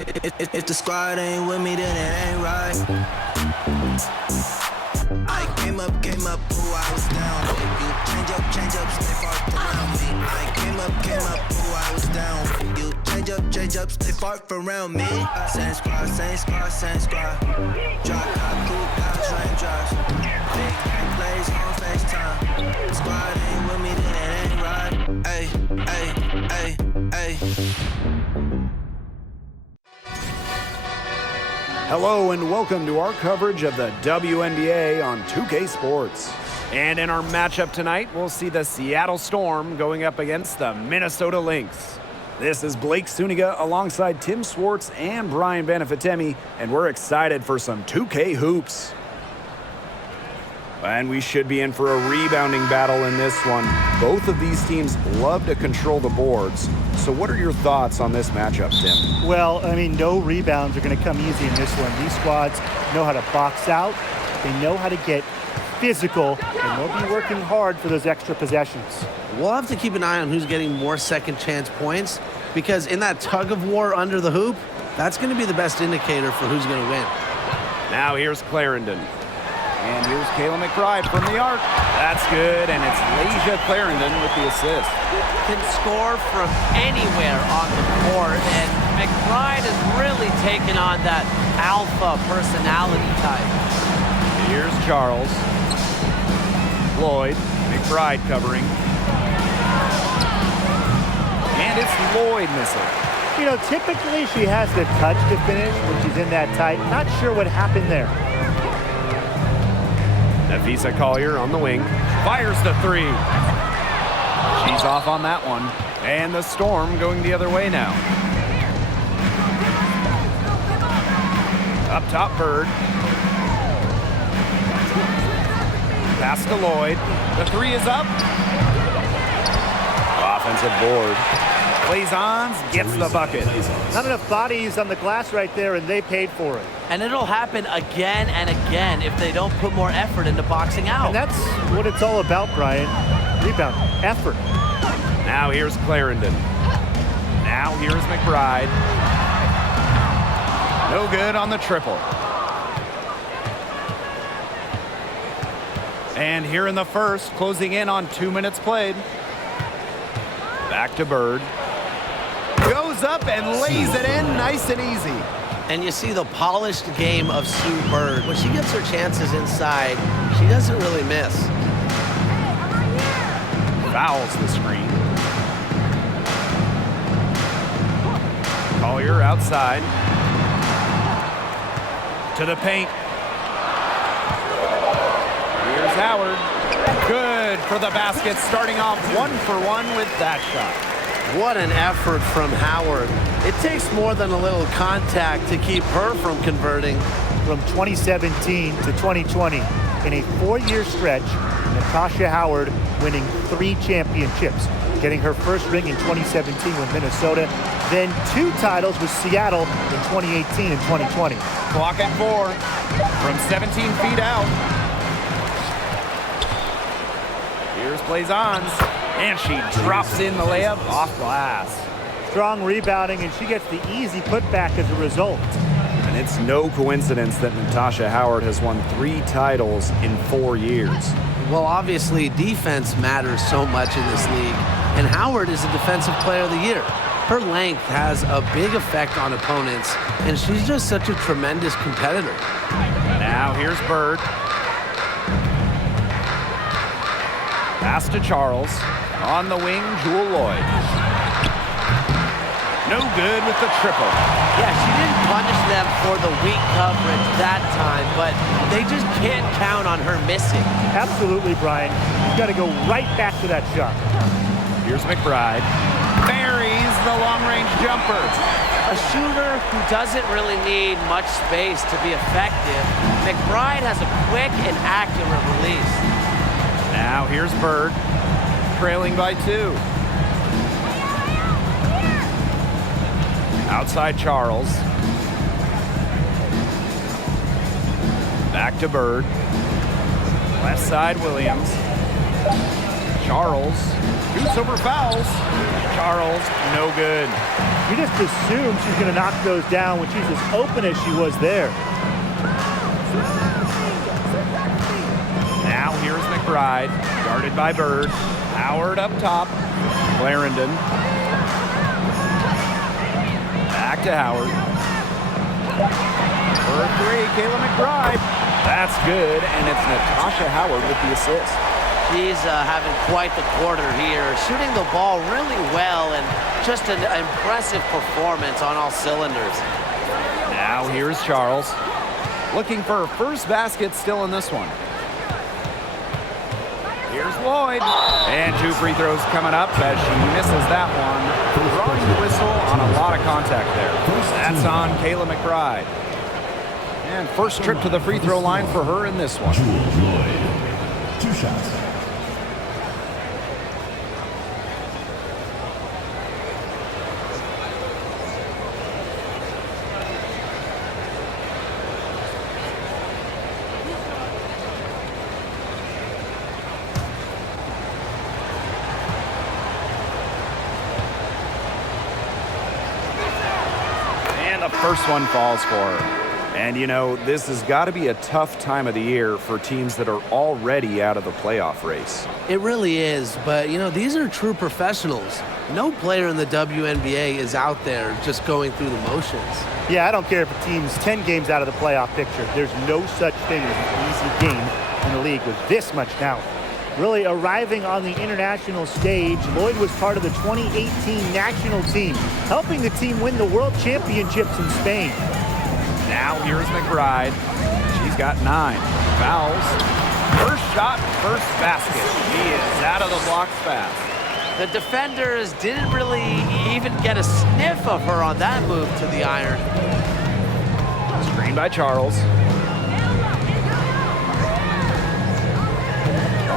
If the squad ain't with me, then it ain't right. I came up, ooh, I was down. You change up, stay far around me. I came up, ooh, I was down. You change up, stay far around me. Same squad. Drop top, cool down, raindrops. Big bang plays on FaceTime. Squad ain't with me, then it ain't right. Ay. Hello and welcome to our coverage of the WNBA on 2K Sports. And in our matchup tonight, we'll see the Seattle Storm going up against the Minnesota Lynx. This is Blake Suniga alongside Tim Swartz and Brian Banafitemi, and we're excited for some 2K hoops. And we should be in for a rebounding battle in this one. Both of these teams love to control the boards. So what are your thoughts on this matchup, Tim? Well, I mean, no rebounds are going to come easy in this one. These squads know how to box out. They know how to get physical, and they'll be working hard for those extra possessions. We'll have to keep an eye on who's getting more second chance points, because in that tug of war under the hoop, that's going to be the best indicator for who's going to win. Now here's Clarendon. And here's Kayla McBride from the arc. That's good, and it's Lasia Clarendon with the assist. Can score from anywhere on the court, and McBride has really taken on that alpha personality type. Here's Charles. Lloyd, McBride covering. And it's Lloyd missing. You know, typically she has the touch to finish when she's in that tight. Not sure what happened there. Nafisa Collier on the wing, fires the three. She's off on that one. And the Storm going the other way now. Up top, Bird. Pass to Lloyd. The three is up. Offensive board. Blazons gets the bucket. Not enough bodies on the glass right there, and they paid for it. And it'll happen again and again if they don't put more effort into boxing out. And that's what it's all about, Brian. Rebound, effort. Now here's Clarendon. Now here's McBride. No good on the triple. And here in the first, closing in on 2 minutes played. Back to Bird. Goes up and lays it in nice and easy. And you see the polished game of Sue Bird. When she gets her chances inside, she doesn't really miss. Fouls the screen. Collier outside. To the paint. Here's Howard. Good for the basket, starting off 1-for-1 with that shot. What an effort from Howard. It takes more than a little contact to keep her from converting. From 2017 to 2020, in a 4-year stretch, Natasha Howard winning 3 championships, getting her first ring in 2017 with Minnesota, then 2 titles with Seattle in 2018 and 2020. Clock at 4 from 17 feet out. Here's Blazons. And she drops in the layup off glass. Strong rebounding, and she gets the easy putback as a result. And it's no coincidence that Natasha Howard has won 3 titles in 4 years. Well, obviously, defense matters so much in this league, and Howard is a Defensive Player of the Year. Her length has a big effect on opponents, and she's just such a tremendous competitor. Now here's Bird. Pass to Charles. On the wing, Jewel Lloyd. No good with the triple. Yeah, she didn't punish them for the weak coverage that time, but they just can't count on her missing. Absolutely, Brian. You've got to go right back to that shot. Here's McBride. Buries the long-range jumper. A shooter who doesn't really need much space to be effective, McBride has a quick and accurate release. Now here's Bird, trailing by 2. Outside Charles. Back to Bird. Left side Williams. Charles shoots over fouls. Charles, no good. You just assume she's going to knock those down when she's as open as she was there. Now here's McBride, guarded by Bird. Howard up top. Clarendon. Back to Howard. For three, Kayla McBride. That's good, and it's Natasha Howard with the assist. She's having quite the quarter here, shooting the ball really well and just an impressive performance on all cylinders. Now here's Charles. Looking for her first basket still in this one. Here's Lloyd. And 2 free throws coming up as she misses that one. Drawing the whistle on a lot of contact there. That's on Kayla McBride. And first trip to the free throw line for her in this one. Lloyd. 2 shots. And the first one falls for her. And, you know, this has got to be a tough time of the year for teams that are already out of the playoff race. It really is, but, you know, these are true professionals. No player in the WNBA is out there just going through the motions. Yeah, I don't care if a team's 10 games out of the playoff picture. There's no such thing as an easy game in the league with this much talent. Really arriving on the international stage, Lloyd was part of the 2018 national team, helping the team win the World Championships in Spain. Now here's McBride. She's got 9 fouls. First shot, first basket. She is out of the blocks fast. The defenders didn't really even get a sniff of her on that move to the iron. Screen by Charles.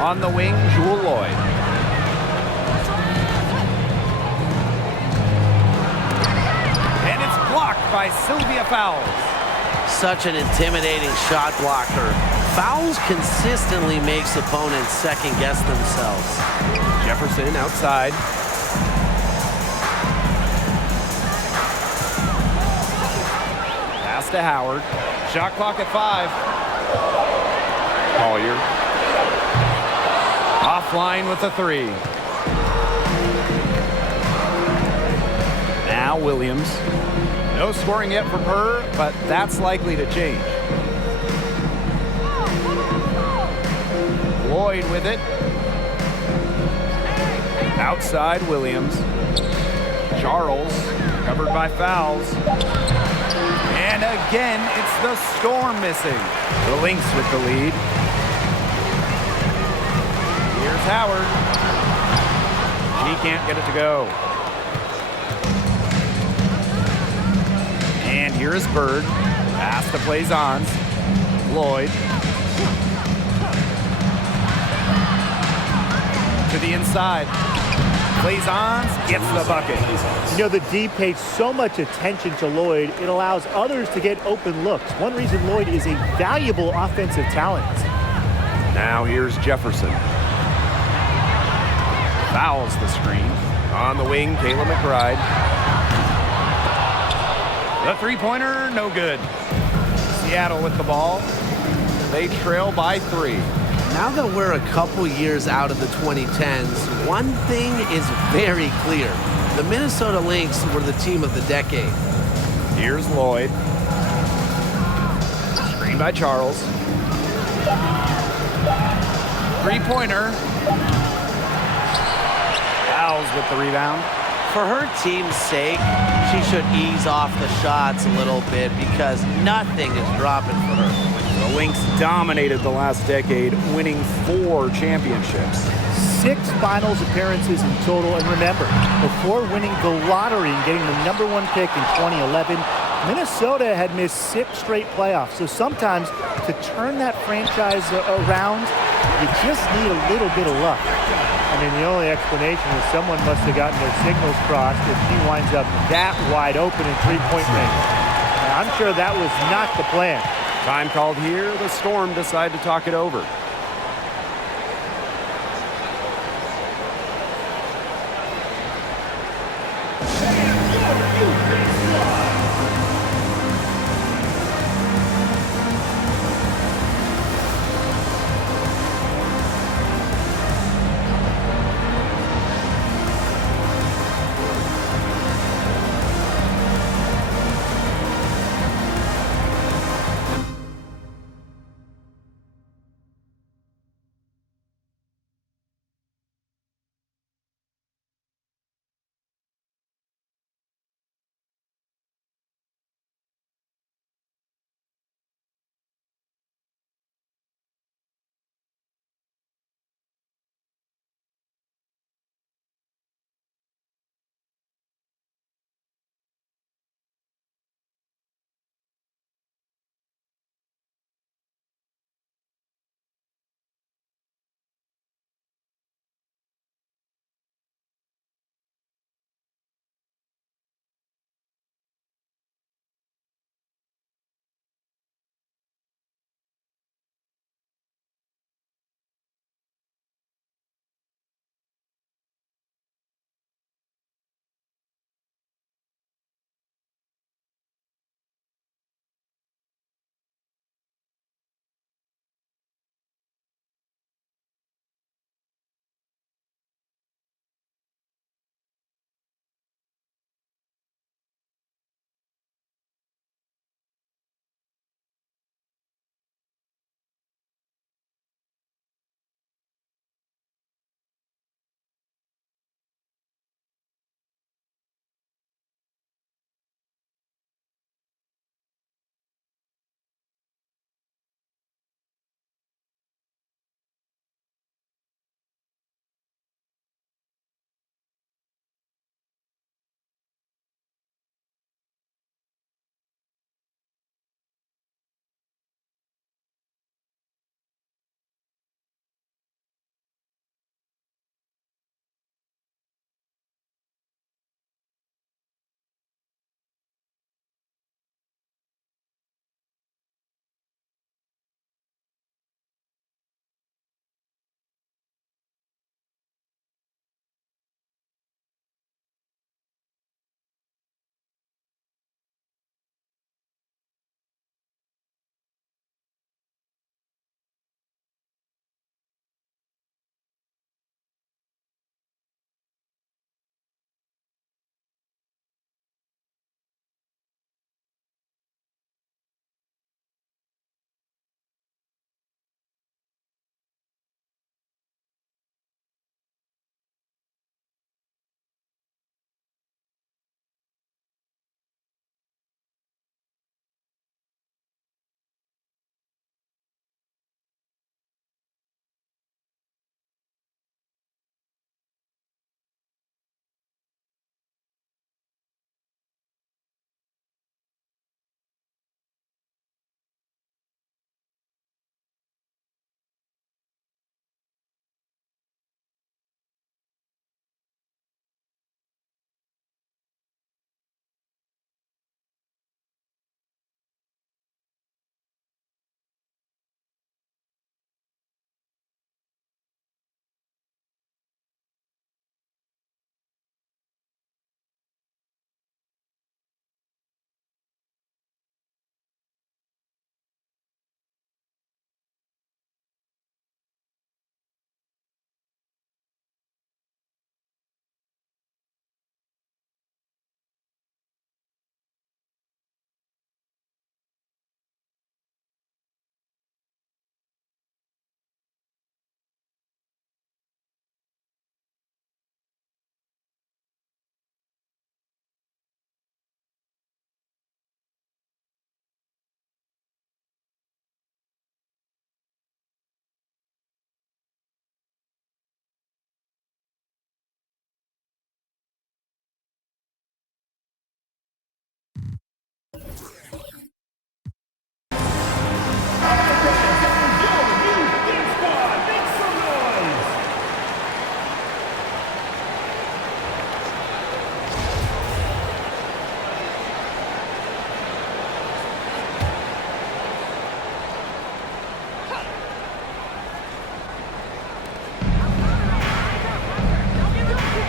On the wing, Jewel Lloyd. And it's blocked by Sylvia Fowles. Such an intimidating shot blocker. Fouls consistently makes opponents second-guess themselves. Jefferson outside. Pass to Howard. Shot clock at 5. Collier. Offline with the 3. Now Williams. No scoring yet from her, but that's likely to change. Lloyd with it. Outside Williams. Charles covered by fouls. And again, it's the Storm missing. The Lynx with the lead. Here's Howard. She can't get it to go. And here is Bird. Pass to Plaisance. Lloyd. To the inside. Plaisance gets the bucket. You know, the D pays so much attention to Lloyd, it allows others to get open looks. One reason Lloyd is a valuable offensive talent. Now here's Jefferson. Fouls the screen. On the wing, Kayla McBride. The three-pointer, no good. Seattle with the ball. They trail by 3. Now that we're a couple years out of the 2010s, one thing is very clear. The Minnesota Lynx were the team of the decade. Here's Lloyd. Screen by Charles. Three-pointer. Fouls with the rebound. For her team's sake, she should ease off the shots a little bit because nothing is dropping for her. The Lynx dominated the last decade, winning 4 championships. 6 finals appearances in total. And remember, before winning the lottery and getting the #1 pick in 2011, Minnesota had missed 6 straight playoffs. So sometimes to turn that franchise around, you just need a little bit of luck. I mean, the only explanation is someone must have gotten their signals crossed if he winds up that wide open in three-point range. Now, I'm sure that was not the plan. Time called here. The Storm decide to talk it over.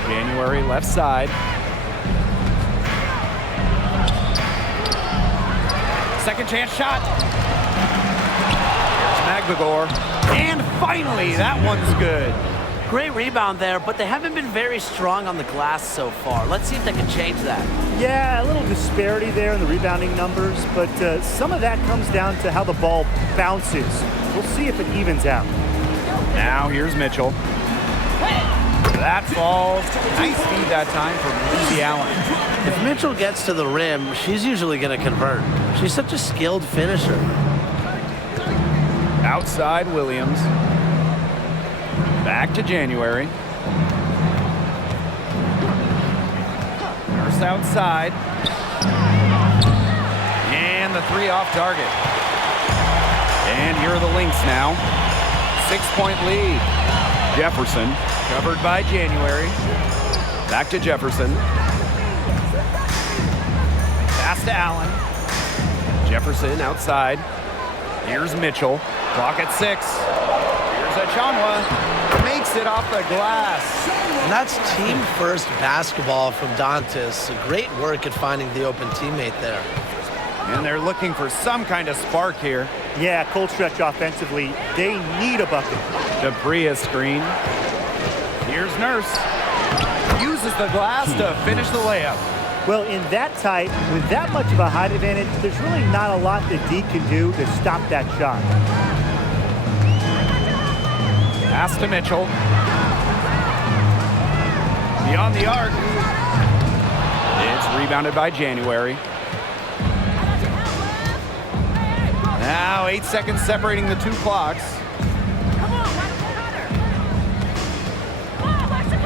January left side. Second chance shot. Here's Magvagor. And finally, that one's good. Great rebound there, but they haven't been very strong on the glass so far. Let's see if they can change that. Yeah, a little disparity there in the rebounding numbers, but some of that comes down to how the ball bounces. We'll see if it evens out. Now here's Mitchell. That falls. Nice feed that time from Lindsay Allen. If Mitchell gets to the rim, she's usually going to convert. She's such a skilled finisher. Outside Williams. Back to January. Nurse outside. And the three off target. And here are the Lynx now. 6-point lead. Jefferson covered by January. Back to Jefferson. Pass to Allen. Jefferson outside. Here's Mitchell. Clock at 6. Here's Achanwa. Makes it off the glass. And that's team-first basketball from Dantas. Great work at finding the open teammate there. And they're looking for some kind of spark here. Yeah, cold stretch offensively. They need a bucket. Debris screen. Here's Nurse. Uses the glass to finish the layup. Well, in that tight, with that much of a height advantage, there's really not a lot that D can do to stop that shot. Pass to Mitchell. Beyond the arc. It's rebounded by January. Now 8 seconds separating the two clocks.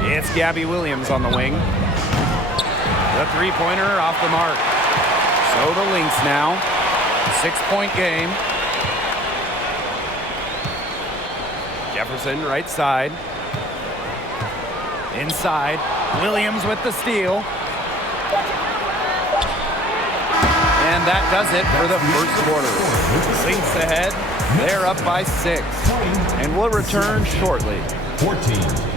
It's Gabby Williams on the wing. The three-pointer off the mark. So the Lynx now. 6-point game. Jefferson right side. Inside. Williams with the steal. And that does it for the first quarter. Lynx ahead. They're up by 6. And we'll return shortly. 14.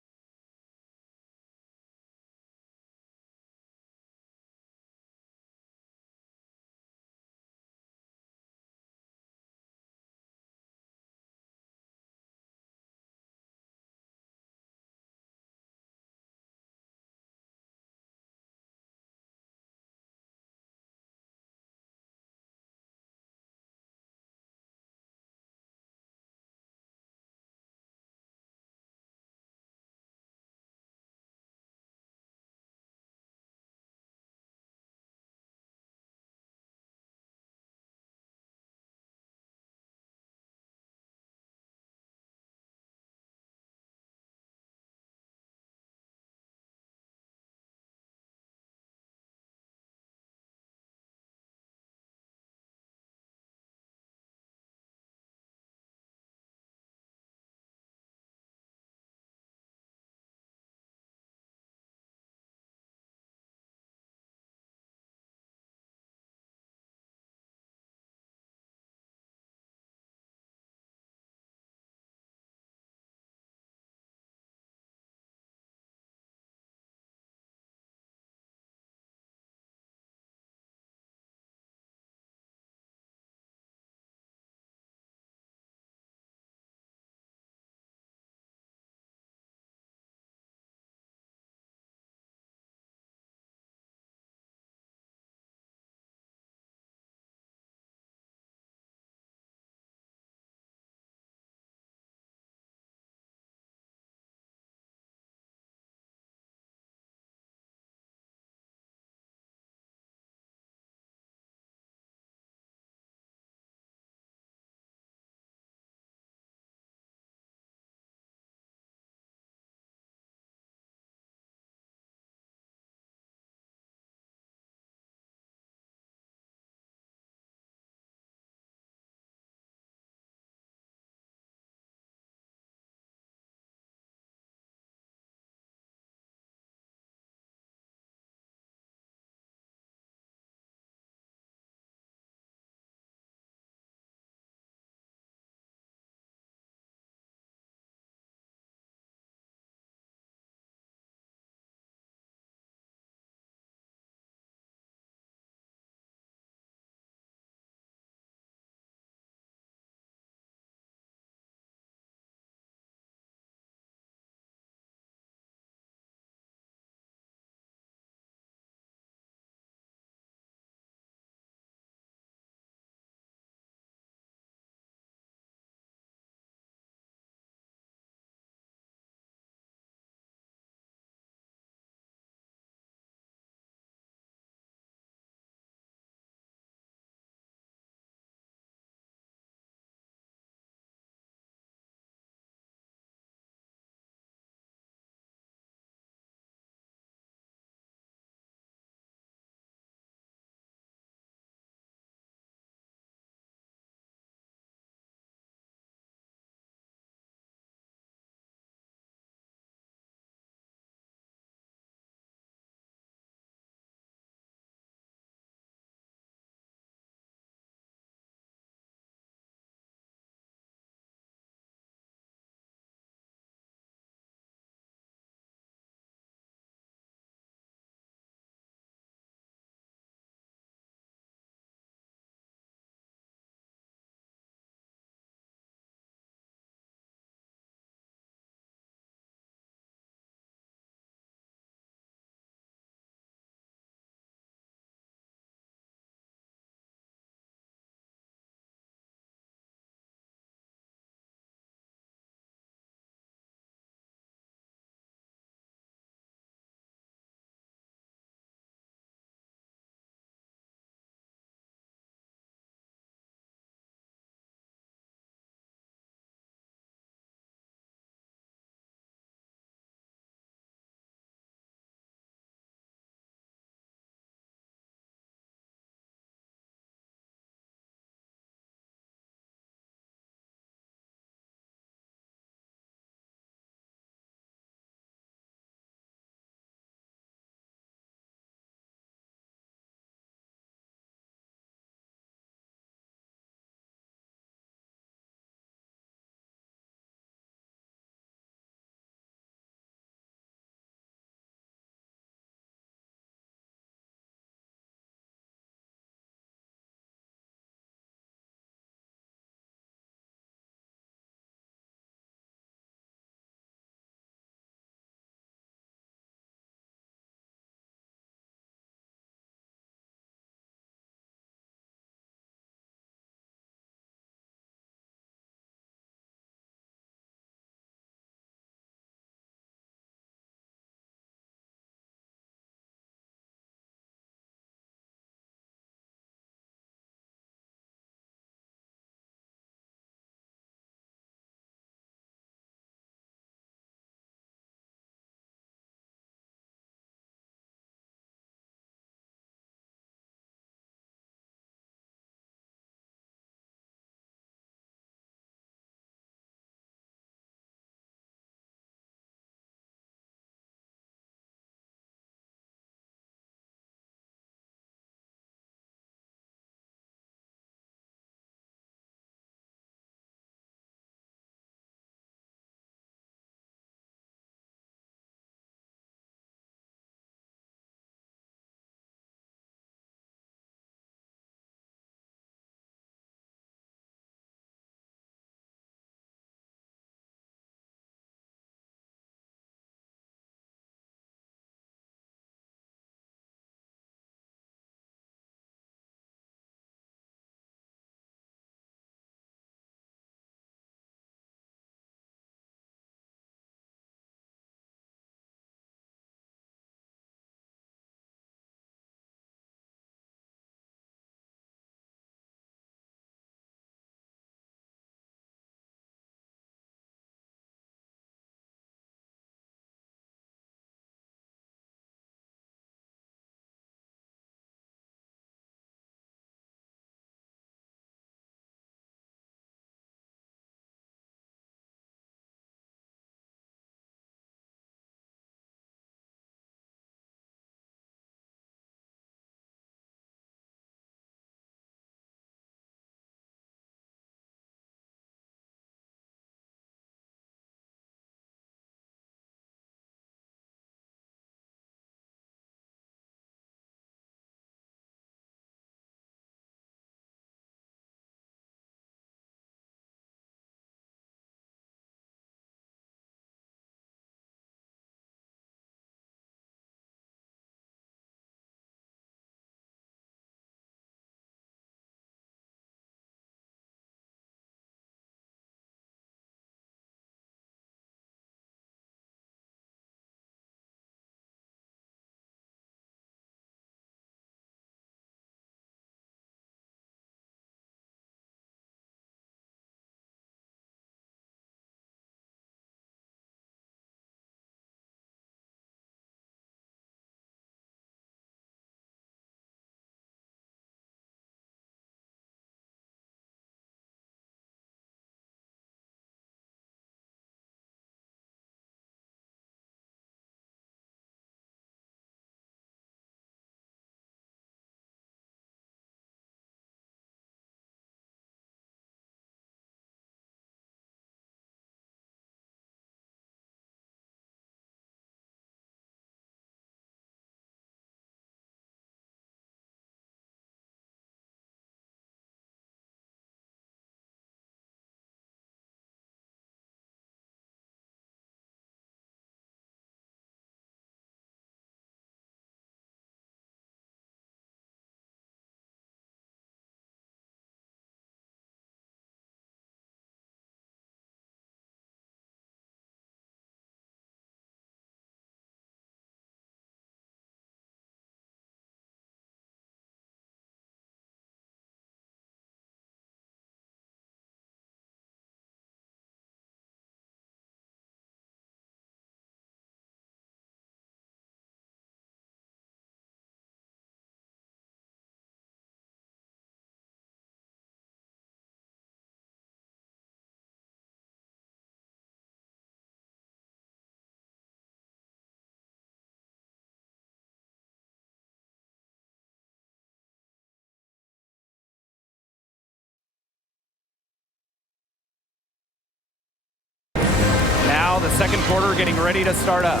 Now the second quarter getting ready to start up.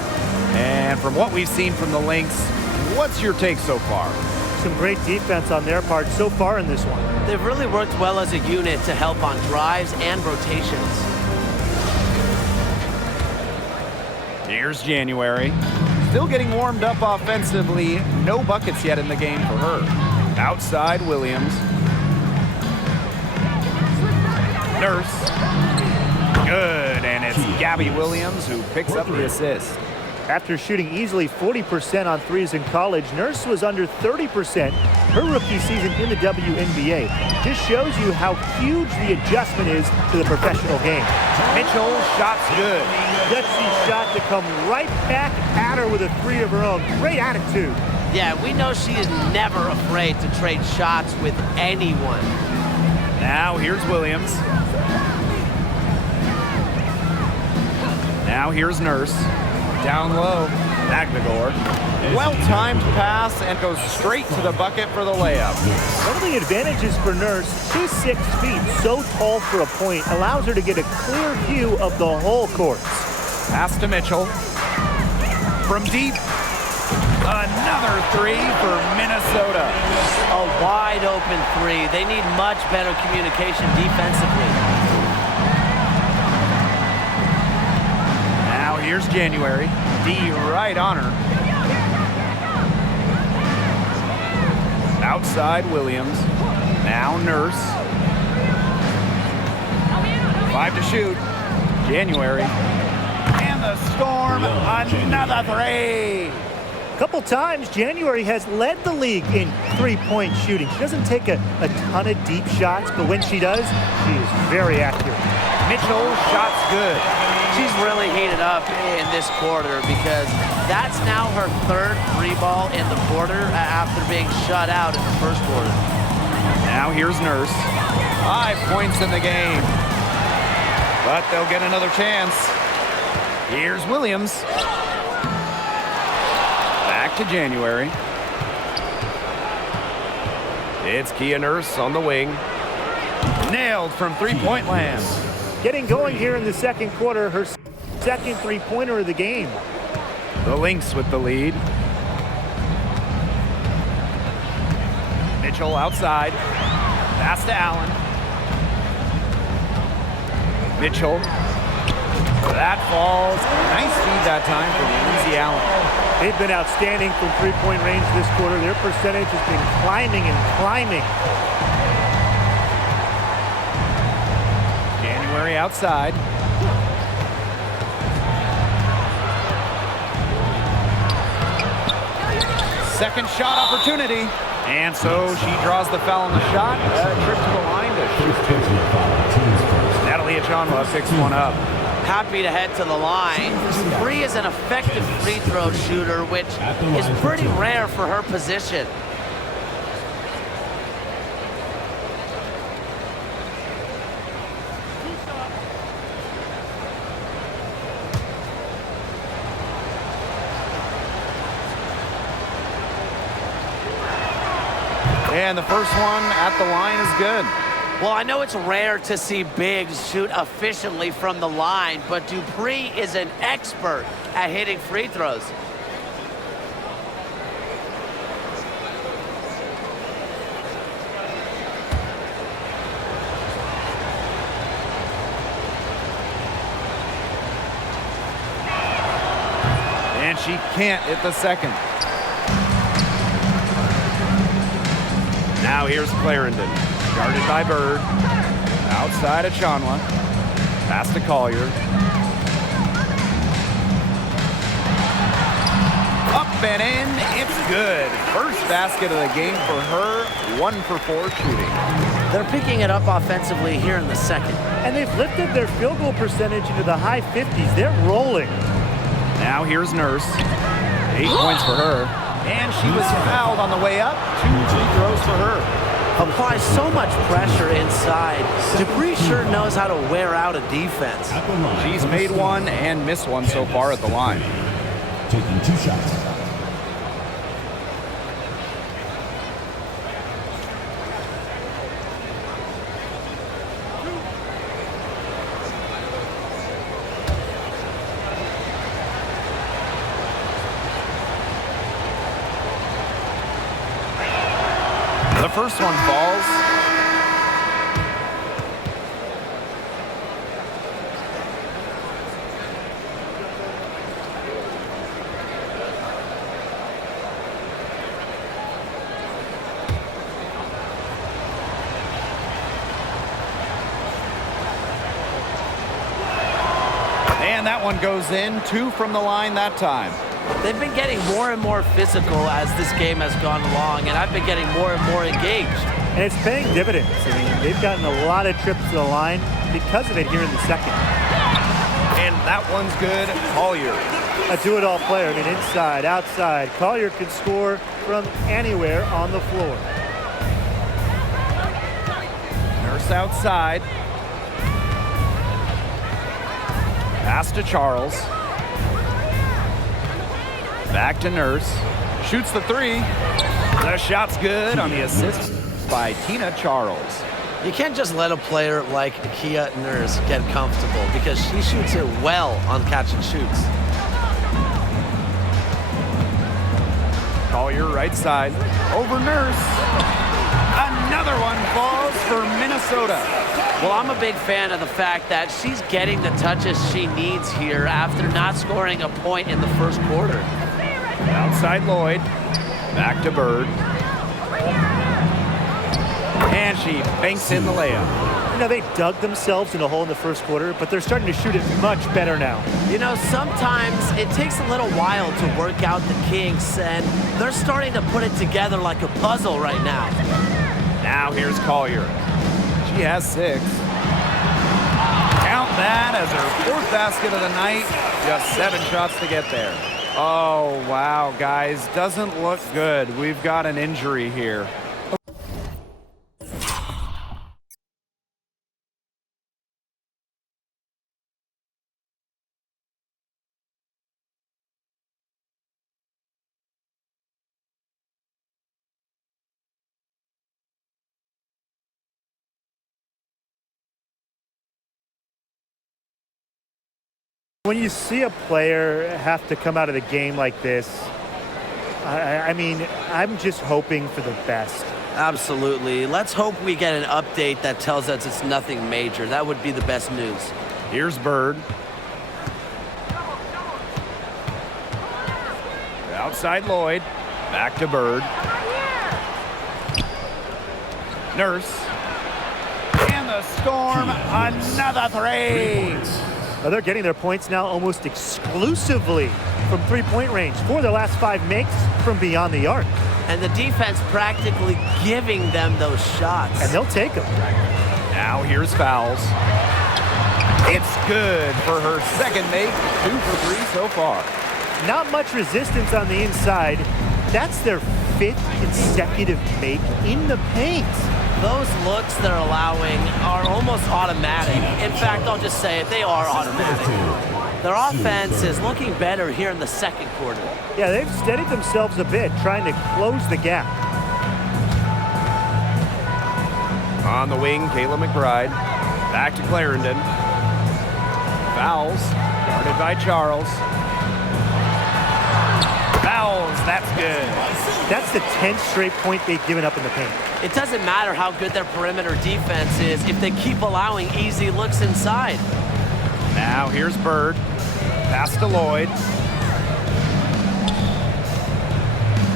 And from what we've seen from the Lynx, what's your take so far? Some great defense on their part so far in this one. They've really worked well as a unit to help on drives and rotations. Here's January. Still getting warmed up offensively. No buckets yet in the game for her. Outside Williams. Nurse. Good, and it's Gabby Williams who picks up the assist. After shooting easily 40% on threes in college, Nurse was under 30% her rookie season in the WNBA. This shows you how huge the adjustment is to the professional game. Mitchell, shot's good. Gutsy shot to come right back at her with a three of her own. Great attitude. Yeah, we know she is never afraid to trade shots with anyone. Now here's Williams. Now here's Nurse. Down low, Magnagor. Well-timed pass and goes straight to the bucket for the layup. One of the advantages for Nurse, she's 6 feet, so tall for a point, allows her to get a clear view of the whole court. Pass to Mitchell. From deep, another three for Minnesota. A wide open three. They need much better communication defensively. Now here's January. D right on her. Outside Williams. Now Nurse. 5 to shoot. January. And the Storm, another three. A couple times, January has led the league in three-point shooting. She doesn't take a ton of deep shots, but when she does, she is very accurate. Mitchell, shot's good. She's really heated up in this quarter because that's now her third three ball in the quarter after being shut out in the first quarter. Now here's Nurse. 5 points in the game. But they'll get another chance. Here's Williams. Back to January. It's Kia Nurse on the wing. Nailed from three-point land. Getting going here in the second quarter, her second three-pointer of the game. The Lynx with the lead. Mitchell outside. Pass to Allen. Mitchell. That falls. Nice feed that time from Lindsey Allen. They've been outstanding from three-point range this quarter. Their percentage has been climbing and climbing. January outside. Second shot opportunity. And so she draws the foul on the shot. Trip to the line to shoot. Natalie Achanwa picks one up. Happy to head to the line. Bree is an effective free throw shooter, which is pretty rare for her position. And the first one at the line is good. Well, I know it's rare to see bigs shoot efficiently from the line, but Dupree is an expert at hitting free throws. And she can't hit the second. Now here's Clarendon. Guarded by Bird. Outside of Achanwa. Pass to Collier. Up and in. It's good. First basket of the game for her. 1 for 4 shooting. They're picking it up offensively here in the second. And they've lifted their field goal percentage into the high 50s. They're rolling. Now here's Nurse. 8 points for her. And she was fouled on the way up. 2 free throws for her. Applies so much pressure inside. Dupree sure knows how to wear out a defense. She's made one and missed one so far at the line. Taking 2 shots. The first one falls. And that one goes in. 2 from the line that time. They've been getting more and more physical as this game has gone along, and I've been getting more and more engaged. And it's paying dividends. I mean, they've gotten a lot of trips to the line because of it here in the second. And that one's good. Collier. A do-it-all player. I mean, inside, outside. Collier can score from anywhere on the floor. Nurse outside. Pass to Charles. Back to Nurse. Shoots the 3. The shot's good on the assist by Tina Charles. You can't just let a player like Kia Nurse get comfortable because she shoots it well on catch and shoots. Collier right side. Over Nurse. Another one falls for Minnesota. Well, I'm a big fan of the fact that she's getting the touches she needs here after not scoring a point in the first quarter. Outside Lloyd. Back to Bird. And she banks in the layup. You know, they dug themselves in a hole in the first quarter, but they're starting to shoot it much better now. You know, sometimes it takes a little while to work out the kinks, and they're starting to put it together like a puzzle right now. Now here's Collier. She has 6. Count that as her 4th basket of the night. Just 7 shots to get there. Oh, wow, guys. Doesn't look good. We've got an injury here. When you see a player have to come out of the game like this, I mean, I'm just hoping for the best. Absolutely. Let's hope we get an update that tells us it's nothing major. That would be the best news. Here's Bird. Outside Lloyd. Back to Bird. Nurse. And the Storm, another 3. Now they're getting their points now almost exclusively from three-point range. 4 of their last 5 makes from beyond the arc. And the defense practically giving them those shots. And they'll take them. Now here's fouls. It's good for her second make. 2 for 3 so far. Not much resistance on the inside. That's their 5th consecutive make in the paint. Those looks they're allowing are almost automatic. In fact, I'll just say it, they are automatic. Their offense is looking better here in the second quarter. Yeah, they've steadied themselves a bit, trying to close the gap. On the wing, Kayla McBride. Back to Clarendon. Fouls. Guarded by Charles. Fouls. That's good. That's the 10th straight point they've given up in the paint. It doesn't matter how good their perimeter defense is if they keep allowing easy looks inside. Now here's Bird. Pass to Lloyd.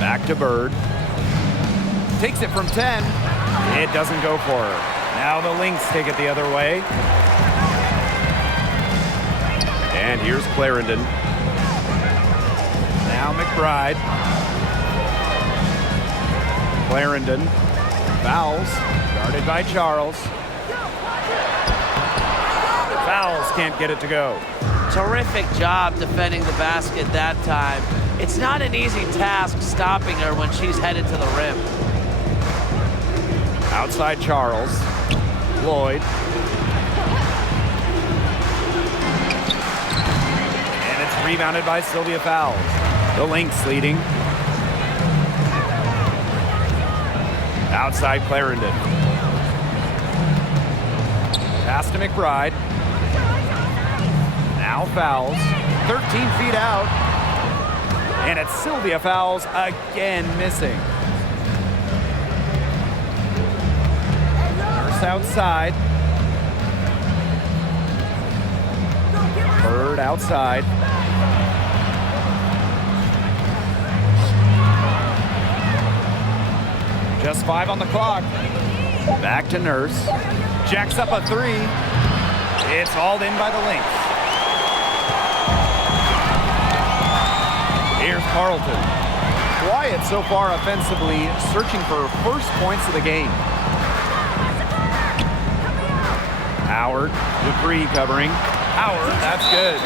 Back to Bird. Takes it from 10. It doesn't go for her. Now the Lynx take it the other way. And here's Clarendon. Now McBride. Clarendon. Fouls. Guarded by Charles. Fouls, can't get it to go. Terrific job defending the basket that time. It's not an easy task stopping her when she's headed to the rim. Outside Charles. Lloyd. And it's rebounded by Sylvia Fowles. The Lynx leading. Outside Clarendon. Pass to McBride. Now Fowles. 13 feet out. And it's Sylvia Fowles again missing. Nurse outside. Bird outside. Just 5 on the clock. Back to Nurse. Jacks up a 3. It's hauled in by the Lynx. Here's Carlton. Quiet so far offensively, searching for first points of the game. Howard, Dupree covering. Howard, that's good.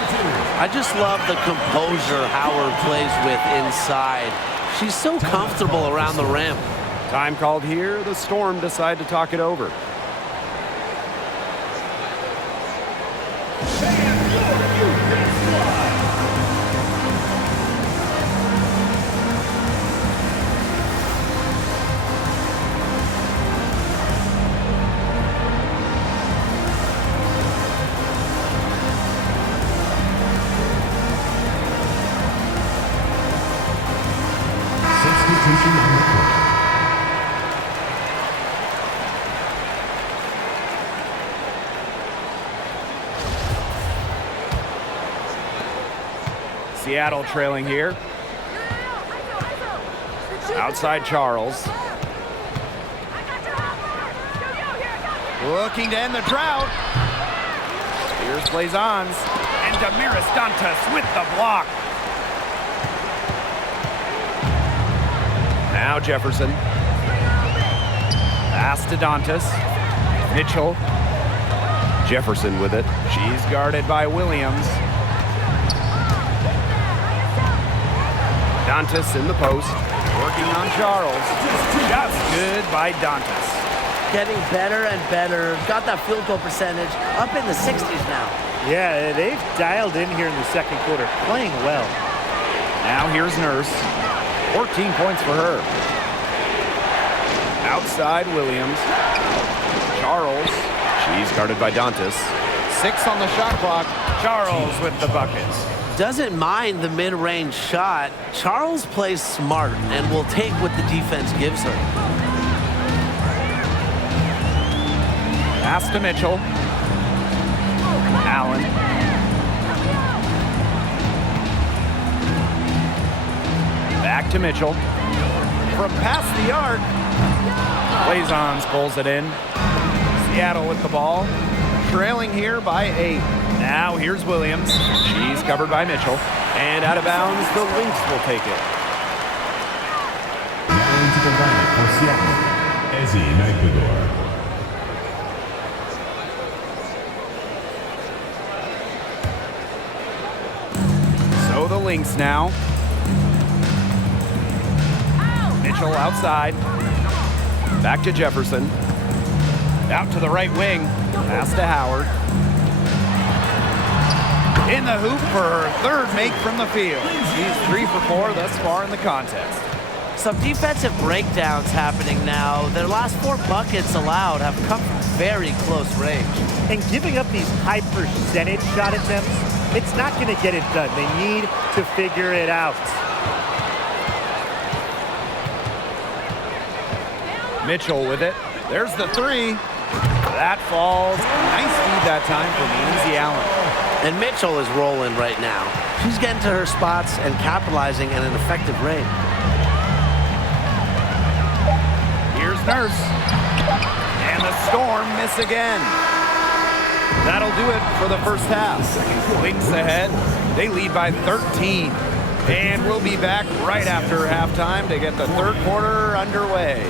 I just love the composure Howard plays with inside. She's so comfortable around the rim. Time called here. The Storm decide to talk it over. Substitution on the court. Seattle trailing here. Outside Charles. Looking to end the drought. Spears plays on. And Damiris Dantas with the block. Now Jefferson. Pass to Dantas. Mitchell. Jefferson with it. She's guarded by Williams. Dantas in the post, working on Charles. Shots good by Dantas. Getting better and better. Got that field goal percentage up in the 60s now. Yeah, they've dialed in here in the second quarter, playing well. Now here's Nurse. 14 points for her. Outside Williams. Charles. She's guarded by Dantas. 6 on the shot clock. Charles with the buckets. Doesn't mind the mid-range shot. Charles plays smart and will take what the defense gives her. Pass to Mitchell. Allen. Back to Mitchell. From past the arc. Blazons pulls it in. Seattle with the ball. Trailing here by 8. Now here's Williams. She's covered by Mitchell. And out of bounds, the Lynx will take it. Now into the lineup for Seattle, Ezzy Nightbador. So the Lynx now. Mitchell outside. Back to Jefferson. Out to the right wing. Pass to Howard. In the hoop for her third make from the field. She's 3 for 4 thus far in the contest. Some defensive breakdowns happening now. Their last 4 buckets allowed have come from very close range. And giving up these high percentage shot attempts, it's not going to get it done. They need to figure it out. Mitchell with it. There's the 3. That falls. Nice feed that time from Lindsay Allen. And Mitchell is rolling right now. She's getting to her spots and capitalizing at an effective rate. Here's Nurse. And the Storm miss again. That'll do it for the first half. Lynx ahead. They lead by 13. And we'll be back right after halftime to get the third quarter underway.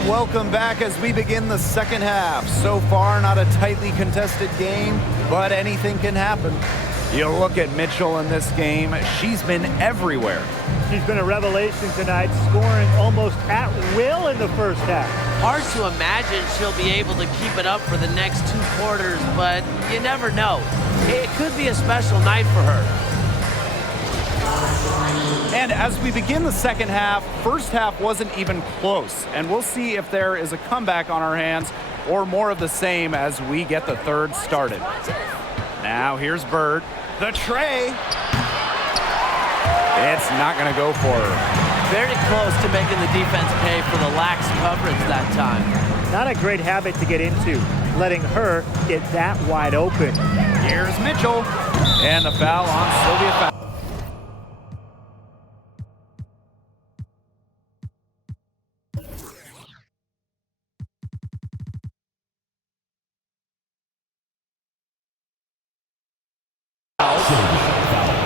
And welcome back as we begin the second half. So far, not a tightly contested game, but anything can happen. You look at Mitchell in this game, she's been everywhere. She's been a revelation tonight, scoring almost at will in the first half. Hard to imagine she'll be able to keep it up for the next 2 quarters, but you never know. It could be a special night for her. And as we begin the second half, first half wasn't even close. And we'll see if there is a comeback on our hands or more of the same as we get the third started. Now here's Bird. The tray. It's not going to go for her. Very close to making the defense pay for the lax coverage that time. Not a great habit to get into, letting her get that wide open. Here's Mitchell. And the foul on Sylvia Fowles.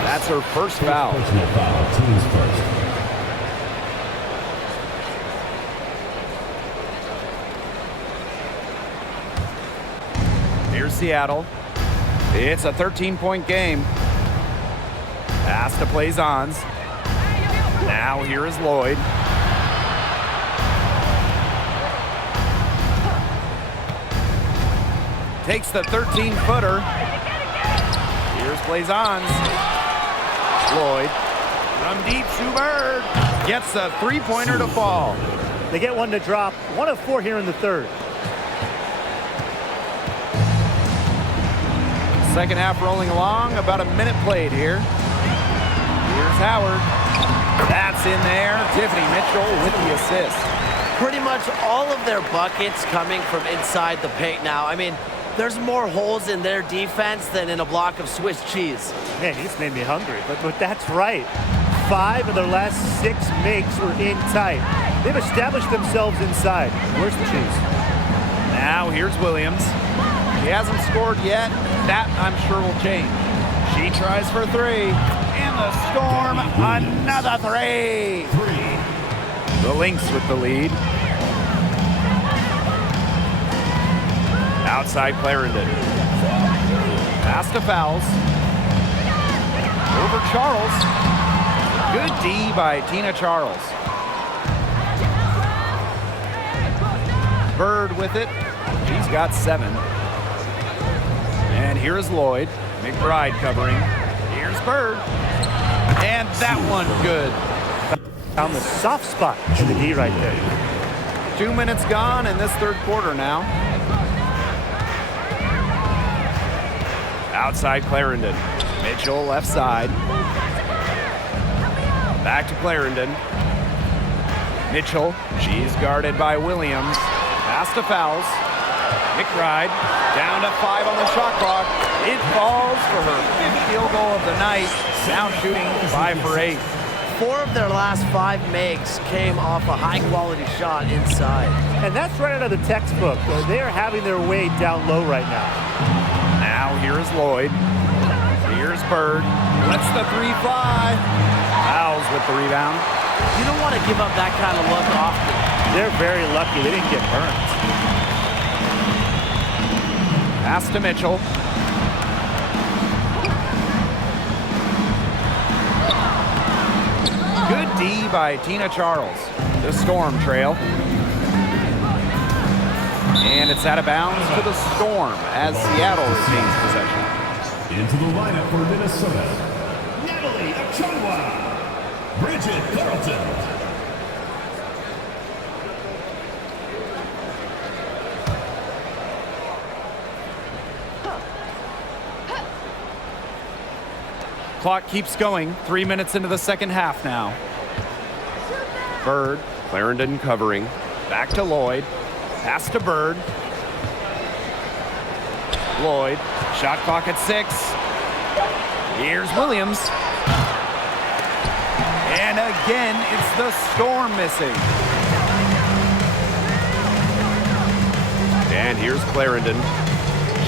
That's her first foul. Personal foul, team's first. Here's Seattle. It's a 13-point game. Pass to play Zons. Now here is Lloyd. Takes the 13-footer. Here's Blazons. Lloyd. From deep, Bird gets a three-pointer to fall. They get one to drop. 1 of 4 here in the third. Second half rolling along. About a minute played here. Here's Howard. That's in there. Tiffany Mitchell with the assist. Pretty much all of their buckets coming from inside the paint now. I mean, there's more holes in their defense than in a block of Swiss cheese. Man, you just made me hungry, but that's right. 5 of their last 6 makes were in tight. They've established themselves inside. Where's the cheese? Now here's Williams. He hasn't scored yet. That, I'm sure, will change. She tries for 3. And the Storm, another 3. The Lynx with the lead. Outside Clarendon. Pass to Fowles. Over Charles. Good D by Tina Charles. Bird with it. She's got 7. And here's Lloyd. McBride covering. Here's Bird. And that one good. Found the soft spot in the D right there. 2 minutes gone in this third quarter now. Outside Clarendon. Mitchell left side. Back to Clarendon. Mitchell. She's guarded by Williams. Pass to Fowles. McBride down to 5 on the shot clock. It falls for her 5th field goal of the night. Now shooting 5 for 8. 4 of their last 5 makes came off a high-quality shot inside. And that's right out of the textbook. They are having their way down low right now. Now here's Lloyd. Here's Bird. Lets the 3 fly. Fowles with the rebound. You don't want to give up that kind of look often. They're very lucky they didn't get burnt. Pass to Mitchell. Good D by Tina Charles. The Storm trail. And it's out of bounds to the Storm as Seattle retains possession. Into the lineup for Minnesota, Natalie Achungwa, Bridget Carlton. Clock keeps going. 3 minutes into the second half now. Bird, Clarendon covering. Back to Lloyd. Pass to Bird. Lloyd, shot clock at 6. Here's Williams. And again, it's the Storm missing. And here's Clarendon.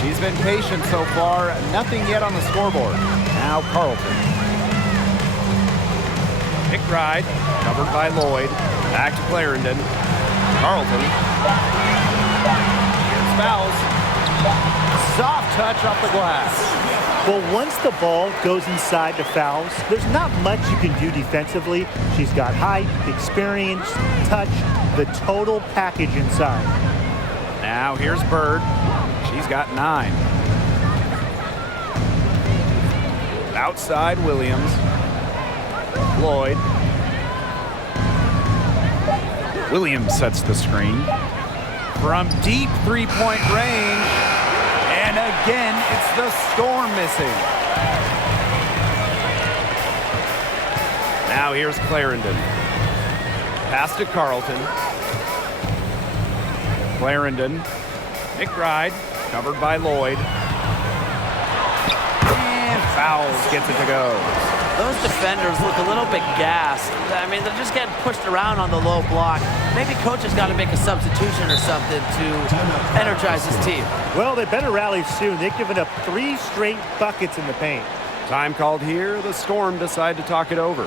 She's been patient so far. Nothing yet on the scoreboard. Now Carlton. McBride, covered by Lloyd. Back to Clarendon. Carlton. Here's fouls. Soft touch off the glass. Well, once the ball goes inside the fouls, there's not much you can do defensively. She's got height, experience, touch, the total package inside. Now here's Bird. She's got 9. Outside Williams. Lloyd. Williams sets the screen. From deep three-point range. And again, it's the Storm missing. Now here's Clarendon. Pass to Carlton. Clarendon. McBride, covered by Lloyd. And fouls, gets it to go. Those defenders look a little bit gassed. I mean, they're just getting pushed around on the low block. Maybe coach has got to make a substitution or something to energize his team. Well, they better rally soon. They've given up 3 straight buckets in the paint. Time called here. The Storm decide to talk it over.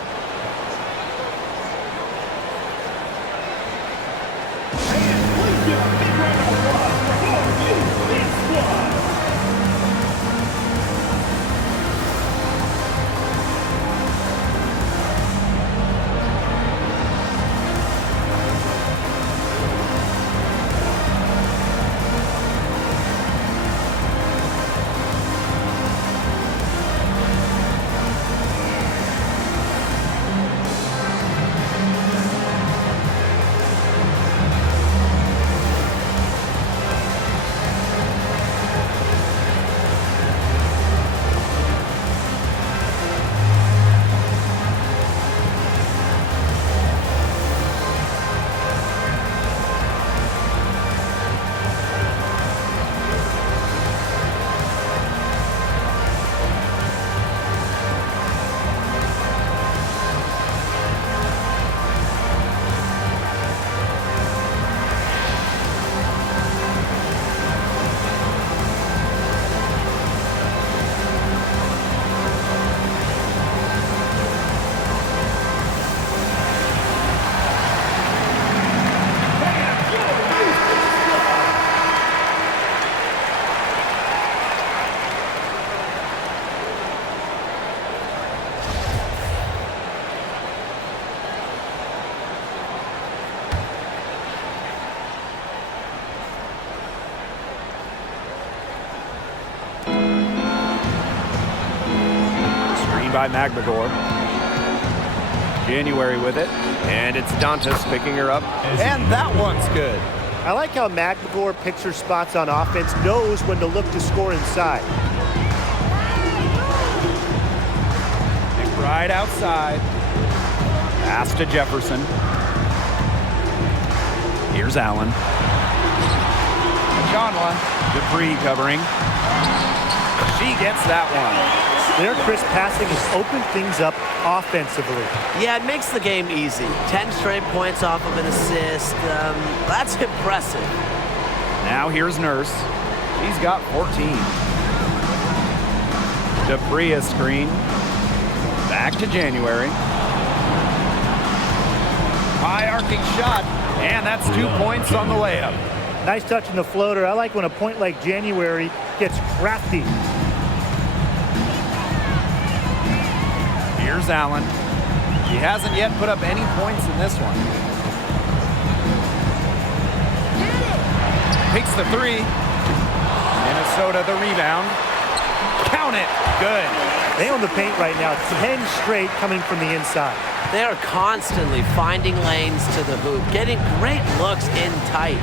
By Magmagor. January with it, and it's Dantas picking her up, and that one's good. I like how Magmagor picks her spots on offense, knows when to look to score inside. McBride outside. Pass to Jefferson. Here's Allen. Johnwa. Dupree covering. She gets that one. Their crisp passing has opened things up offensively. Yeah, it makes the game easy. 10 straight points off of an assist. That's impressive. Now here's Nurse. She's got 14. Dupree a screen. Back to January. High arcing shot, and that's 2 points on the layup. Nice touch in the floater. I like when a point like January gets crafty. Here's Allen. He hasn't yet put up any points in this one. Takes the 3. Minnesota the rebound. Count it. Good. They own the paint right now. 10 straight coming from the inside. They are constantly finding lanes to the hoop, getting great looks in tight.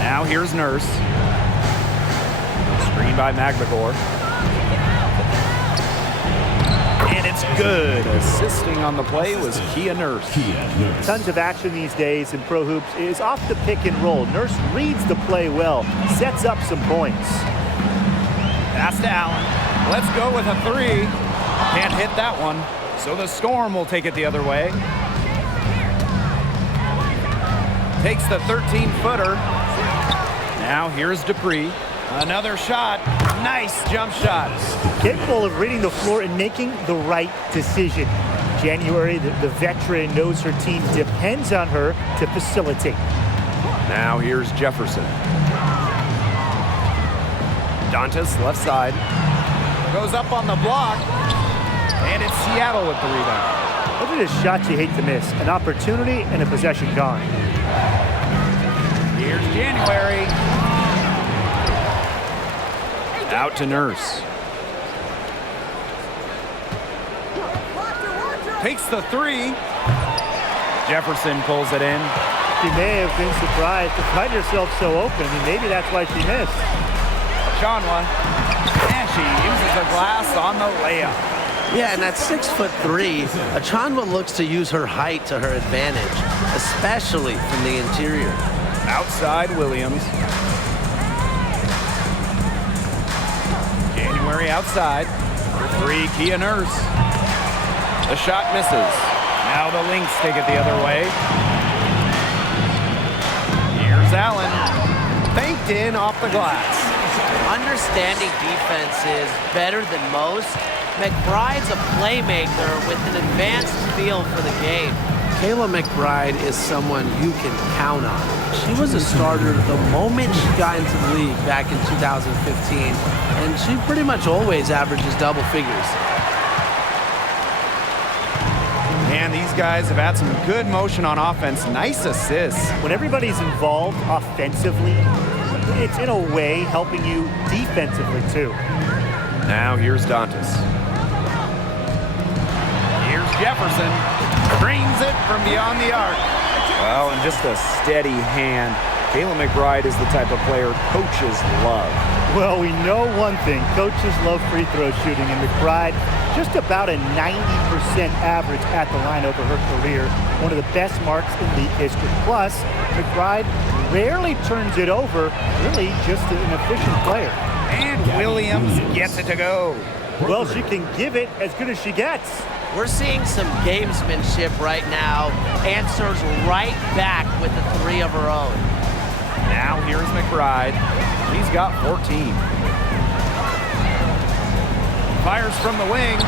Now here's Nurse. Screen by Magmagor. And it's good. Assisting on the play was Kia Nurse. Tons of action these days in pro hoops is off the pick and roll. Nurse reads the play well, sets up some points. Pass to Allen. Let's go with a 3. Can't hit that one. So the Storm will take it the other way. Takes the 13-footer. Now here's Dupree. Another shot. Nice jump shot. Capable of reading the floor and making the right decision. January, the veteran, knows her team depends on her to facilitate. Now here's Jefferson. Dantas left side. Goes up on the block. And it's Seattle with the rebound. Those are the shots you hate to miss. An opportunity and a possession gone. Here's January. Out to Nurse. Takes the three. Jefferson pulls it in. She may have been surprised to find herself so open, and maybe that's why she missed. Chanwa. And she uses the glass on the layup. Yeah, and at 6'3", Achanwa looks to use her height to her advantage, especially from the interior. Outside Williams. January outside. For three, Kia Nurse. The shot misses. Now the Lynx take it the other way. Here's Allen. Faked in off the glass. Understanding defense is better than most. McBride's a playmaker with an advanced feel for the game. Kayla McBride is someone you can count on. She was a starter the moment she got into the league back in 2015, and she pretty much always averages double figures. And these guys have had some good motion on offense. Nice assists. When everybody's involved offensively, it's in a way helping you defensively too. Now here's Dantas. Here's Jefferson. Drains it from beyond the arc. Well, and just a steady hand. Kayla McBride is the type of player coaches love. Well, we know one thing. Coaches love free throw shooting, and McBride just about a 90% average at the line over her career. One of the best marks in league history. Plus, McBride rarely turns it over. Really just an efficient player. And Williams gets it to go. Well, she can give it as good as she gets. We're seeing some gamesmanship right now. Answers right back with the three of her own. Now here's McBride. He's got 14. Fires from the wing.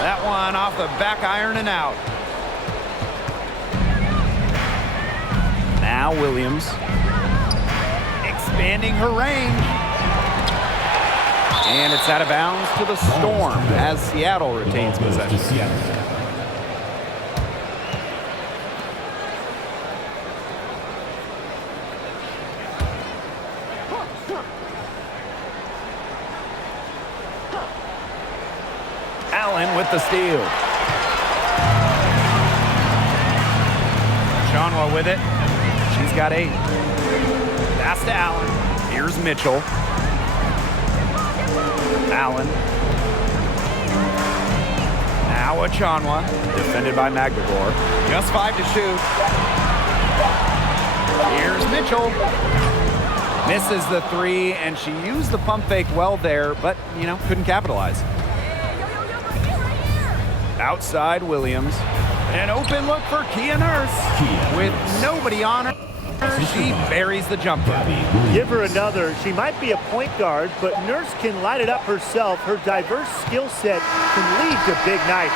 That one off the back iron and out. Now Williams. Expanding her range. And it's out of bounds to the Storm as Seattle retains possession. Allen with the steal. Chanwa with it. She's got 8. Pass to Allen. Here's Mitchell. Allen. Now Achanwa, defended by Magdagor. Just 5 to shoot. Here's Mitchell. Misses the 3, and she used the pump fake well there, but, couldn't capitalize. Outside Williams. An open look for Kia Nurse. With nobody on her, she buries the jumper. Give her another. She might be a point guard, but Nurse can light it up herself. Her diverse skill set can lead to big nights.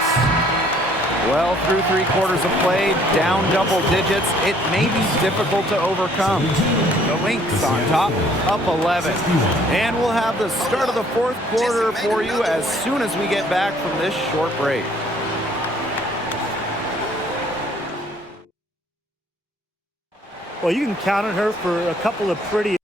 Well, through 3 quarters of play, down double digits, it may be difficult to overcome. The Lynx on top, up 11. And we'll have the start of the 4th quarter for you as soon as we get back from this short break. Well, you can count on her for a couple of pretty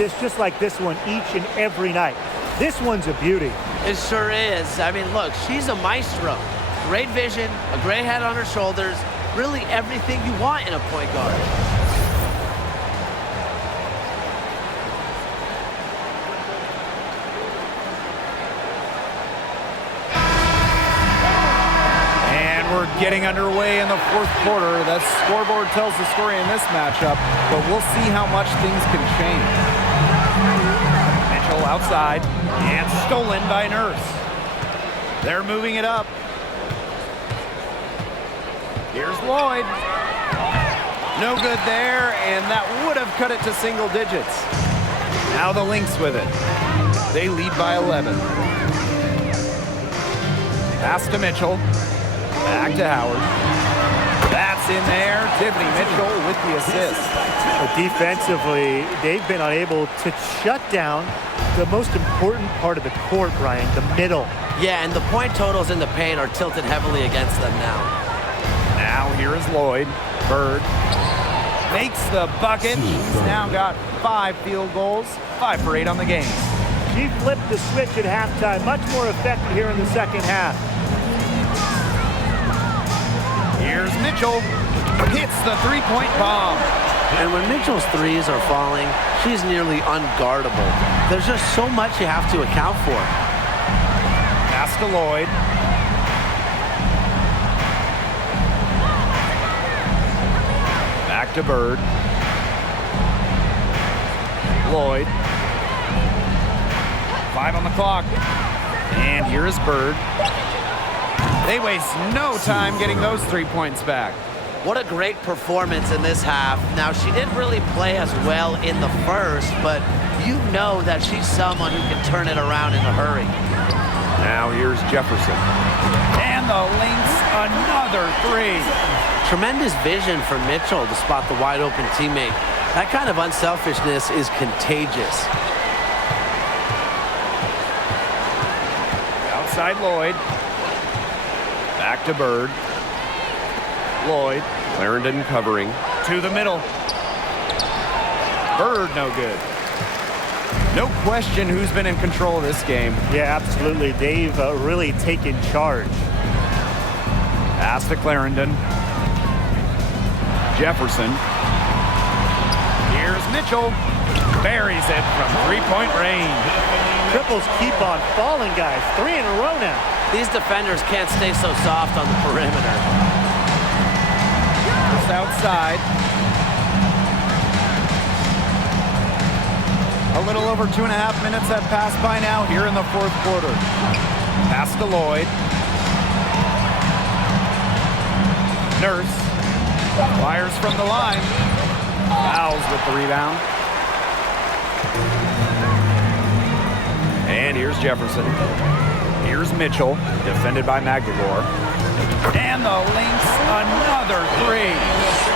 assists just like this one each and every night. This one's a beauty. It sure is. I mean, look, she's a maestro. Great vision, a great head on her shoulders, really everything you want in a point guard. We're getting underway in the fourth quarter. That scoreboard tells the story in this matchup, but we'll see how much things can change. Mitchell outside and stolen by Nurse. They're moving it up. Here's Lloyd. No good there, and that would have cut it to single digits. Now the Lynx with it. They lead by 11. Pass to Mitchell. Back to Howard. That's in there. Tiffany Mitchell with the assist. But defensively, they've been unable to shut down the most important part of the court, Brian, the middle. Yeah, and the point totals in the paint are tilted heavily against them now. Now here is Lloyd. Bird makes the bucket. She's now got 5 field goals, 5 for 8 on the game. She flipped the switch at halftime, much more effective here in the second half. Here's Mitchell, hits the three-point bomb. And when Mitchell's threes are falling, she's nearly unguardable. There's just so much you have to account for. Pass to Lloyd. Back to Bird. Lloyd. 5 on the clock. And here is Bird. They waste no time getting those 3 points back. What a great performance in this half. Now, she didn't really play as well in the first, but you know that she's someone who can turn it around in a hurry. Now here's Jefferson. And the Lynx, another 3. Tremendous vision for Mitchell to spot the wide open teammate. That kind of unselfishness is contagious. Outside Lloyd. Back to Bird. Lloyd. Clarendon covering. To the middle. Bird no good. No question who's been in control of this game. Yeah, absolutely. They've really taken charge. Pass to Clarendon. Jefferson. Here's Mitchell. Buries it from 3-point range. Triples keep on falling, guys. 3 in a row now. These defenders can't stay so soft on the perimeter. Just outside. A little over 2.5 minutes have passed by now here in the fourth quarter. Pass to Lloyd. Nurse. Fires from the line. Fouls with the rebound. And here's Jefferson. Here's Mitchell, defended by Magdagor. And the Lynx, another 3.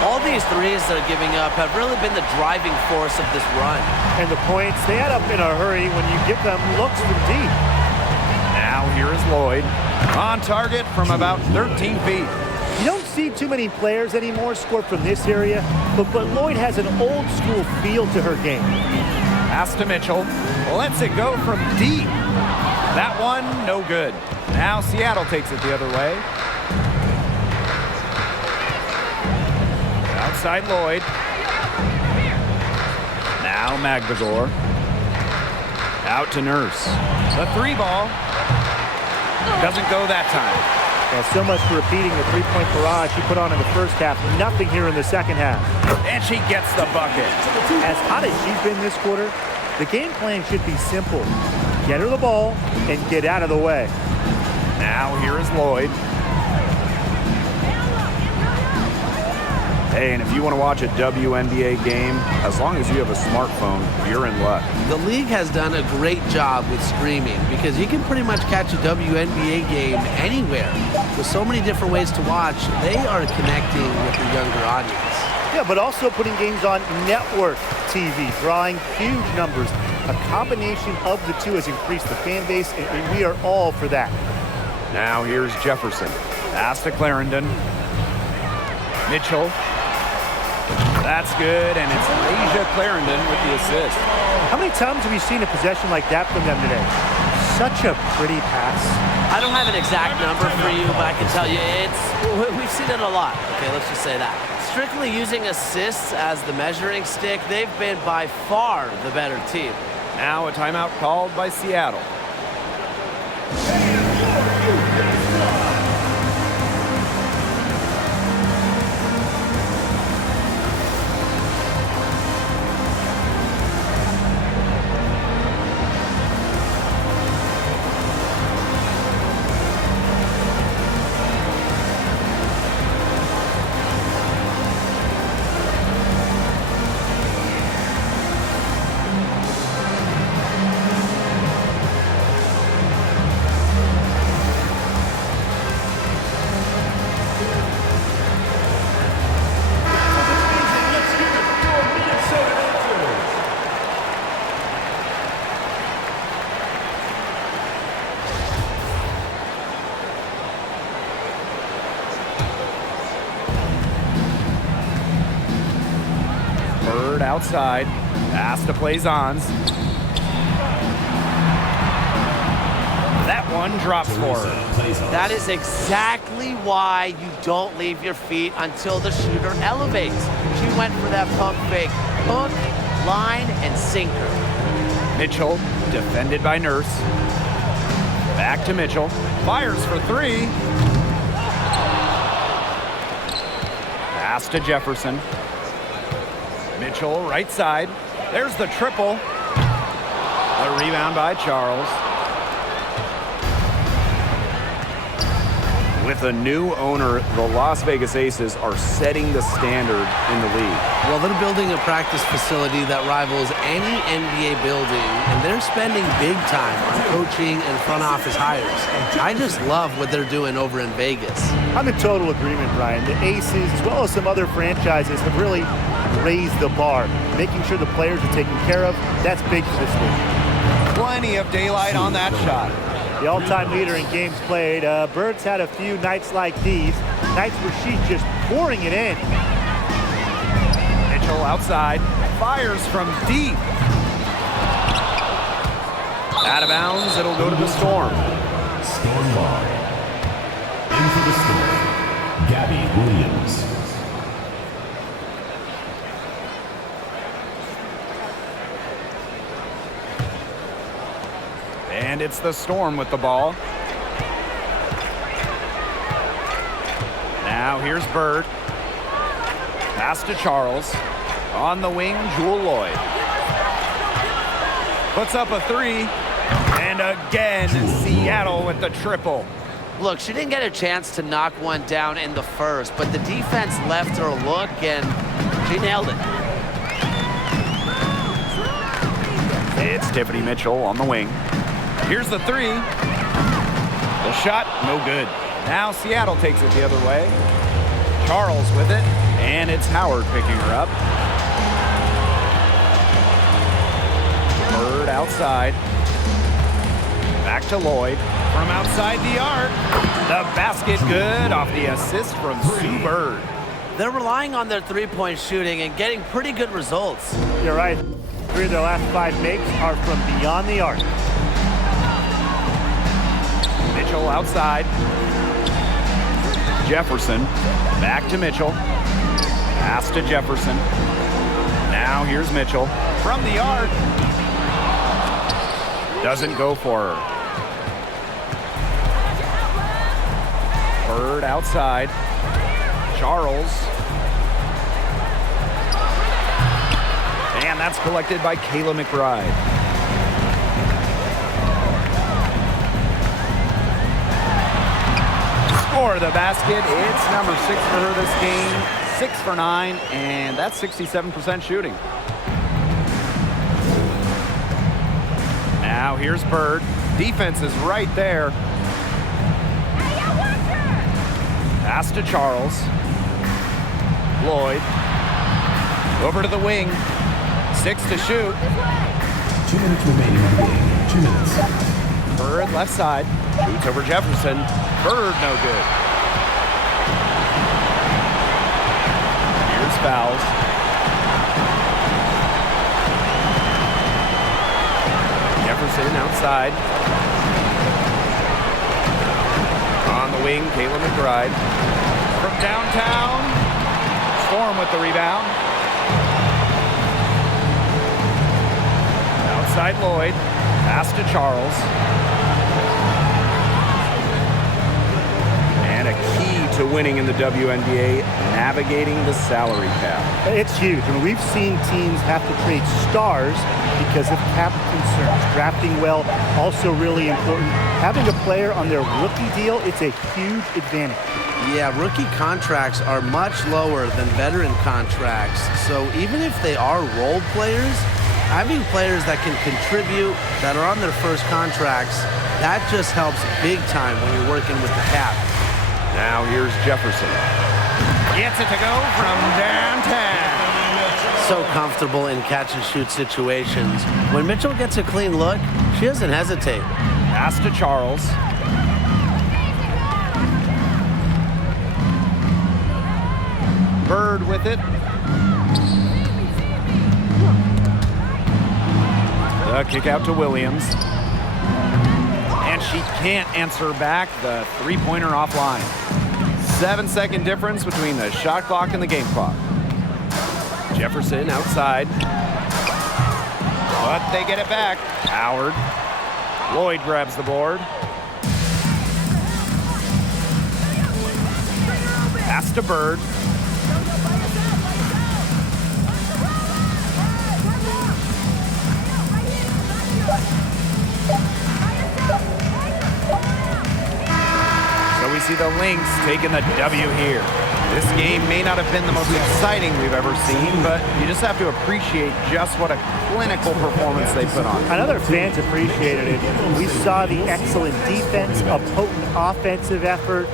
All these threes they're giving up have really been the driving force of this run. And the points, they add up in a hurry when you give them looks from deep. Now here is Lloyd, on target from about 13 feet. You don't see too many players anymore score from this area, but Lloyd has an old school feel to her game. Pass to Mitchell, lets it go from deep. That one, no good. Now Seattle takes it the other way. Outside Lloyd. Now Magdagor. Out to Nurse. The 3 ball. Doesn't go that time. Yeah, so much for repeating the 3-point barrage she put on in the first half. Nothing here in the second half. And she gets the bucket. As hot as she's been this quarter, the game plan should be simple. Get her the ball and get out of the way. Now here is Lloyd. Hey, and if you want to watch a WNBA game, as long as you have a smartphone, you're in luck. The league has done a great job with streaming because you can pretty much catch a WNBA game anywhere. With so many different ways to watch, they are connecting with the younger audience. Yeah, but also putting games on network TV, drawing huge numbers. A combination of the two has increased the fan base, and we are all for that. Now here's Jefferson. Pass to Clarendon. Mitchell. That's good, and it's Asia Clarendon with the assist. How many times have you seen a possession like that from them today? Such a pretty pass. I don't have an exact number for you, but I can tell you we've seen it a lot. Okay, let's just say that. Strictly using assists as the measuring stick, they've been by far the better team. Now a timeout called by Seattle. Outside, pass to Plaisance. That one drops for her. That is exactly why you don't leave your feet until the shooter elevates. She went for that pump fake. Hook, line, and sinker. Mitchell, defended by Nurse. Back to Mitchell. Fires for three. Pass to Jefferson. Mitchell, right side. There's the triple. The rebound by Charles. With a new owner, the Las Vegas Aces are setting the standard in the league. Well, they're building a practice facility that rivals any NBA building, and they're spending big time on coaching and front office hires. I just love what they're doing over in Vegas. I'm in total agreement, Brian. The Aces, as well as some other franchises, have really raised the bar, making sure the players are taken care of. That's big for this league. Plenty of daylight on that shot. The all-time leader in games played. Bird's had a few nights like these, nights where she's just pouring it in. Mitchell outside, fires from deep. Out of bounds, it'll go to the Storm. Storm ball. In for the Storm, Gabby Williams. And it's the Storm with the ball. Now here's Bird. Pass to Charles. On the wing, Jewel Lloyd. Puts up a three. And again, Seattle with the triple. Look, she didn't get a chance to knock one down in the first, but the defense left her a look, and she nailed it. It's Tiffany Mitchell on the wing. Here's the three. The shot, no good. Now Seattle takes it the other way. Charles with it, and it's Howard picking her up. Bird outside. Back to Lloyd. From outside the arc. The basket good off the assist from Sue Bird. They're relying on their three-point shooting and getting pretty good results. You're right. 3 of their last 5 makes are from beyond the arc. Mitchell outside. Jefferson. Back to Mitchell. Pass to Jefferson. Now here's Mitchell. From the arc. Doesn't go for her. Bird outside. Charles. And that's collected by Kayla McBride. For the basket, it's number 6 for her this game. 6 for 9, and that's 67% shooting. Now here's Bird. Defense is right there. Pass to Charles. Lloyd. Over to the wing. 6 to shoot. 2 minutes remaining in the game. 2 minutes. Bird left side. Shoots over Jefferson. Bird no good. Here's fouls. Jefferson outside. On the wing, Kayla McBride. From downtown, Storm with the rebound. Outside Lloyd, pass to Charles. And a key to winning in the WNBA, navigating the salary cap. It's huge. I mean, we've seen teams have to trade stars because of cap concerns. Drafting well, also really important. Having a player on their rookie deal, it's a huge advantage. Yeah, rookie contracts are much lower than veteran contracts. So even if they are role players, having players that can contribute, that are on their first contracts, that just helps big time when you're working with the cap. Now here's Jefferson. Gets it to go from downtown. So comfortable in catch-and-shoot situations. When Mitchell gets a clean look, she doesn't hesitate. Pass to Charles. Bird with it. The kick out to Williams. And she can't answer back the three-pointer offline. 7-second difference between the shot clock and the game clock. Jefferson outside. But they get it back. Howard. Lloyd grabs the board. Pass to Bird. So we see the Lynx taking the W here. This game may not have been the most exciting we've ever seen, but you just have to appreciate just what a clinical performance they put on. I know their fans appreciated it. We saw the excellent defense, a potent offensive effort,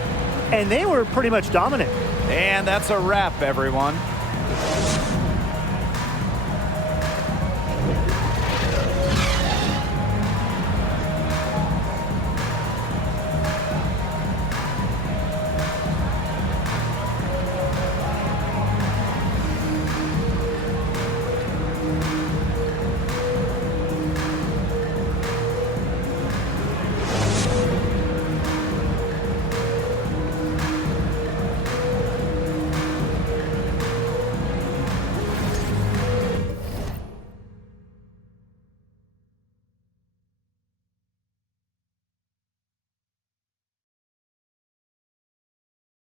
and they were pretty much dominant. And that's a wrap, everyone.